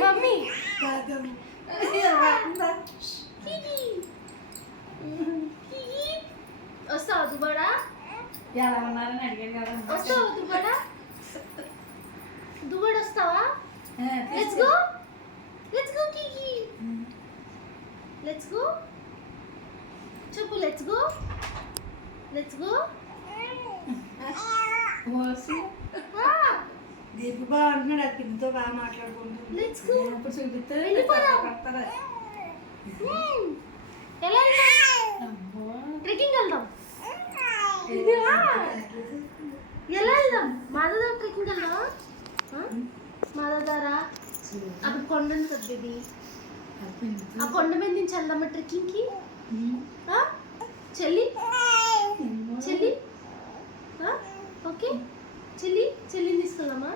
Mummy వస్తావా దుబాడా? ఎలా ఉన్నారని అడిగాను కదా. వస్తావా దుబాడా? దుబాడా వస్తావా? Let's go Kiki. Let's go చెప్పు. లెట్స్ గో దీపు బాగుంటున్నాడు. అది పిల్లతో బాగా మాట్లాడుకుంటుంది. Let's go. ఇప్పుడు చూపిస్తే పడతారా? ఎలా వెళ్దాం? ట్రెక్కింగ్ వెళ్దాం. ఎలా వెళ్దాం? మాధవ ట్రెక్కింగ్ వెళ్దాం. మాధవదారా అక్కడ కొండ ఉంది కదా బేబీ. ఆ కొండ మీద నుంచి వెళ్దామా ట్రెక్కింగ్కి? చెల్లి ఓకే. చెల్లిని తీసుకెళ్దామా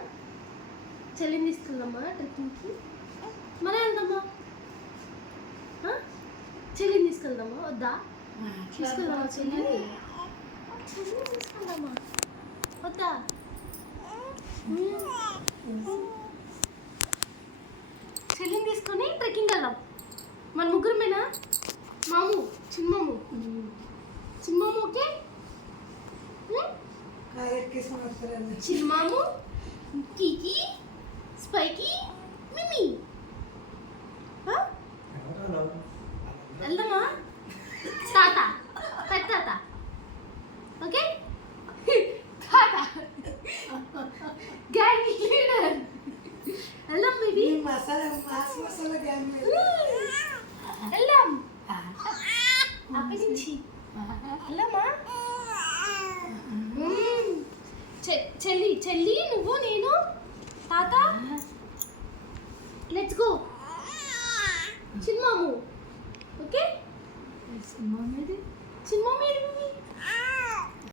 ట్రెక్కింగ్కి? మరే వెళ్దామా? చెల్లిని తీసుకెళ్దామా వద్దా? తీసుకెళ్దామా చెల్లిని తీసుకెళ్దామా వద్దా? చెల్లిని తీసుకొని ట్రెక్కింగ్ వెళ్దాం. మన ముగ్గురమేనా? మాము చిన్నమాము ఓకే. చిన్నమాము, కీకి, స్పైకి, మిమి. వెళ్దామా? తాత పెద్ద తాత ఓకే. తాత గ్యాంగ్ లీడర్. వెళ్దాం బేబీ. వెళ్దాం అక్కడి నుంచి వెళ్దామా? చెల్లి నువ్వు నేను తాత. లెట్స్ గో చిన్నమాము ఓకే. చిన్నమాము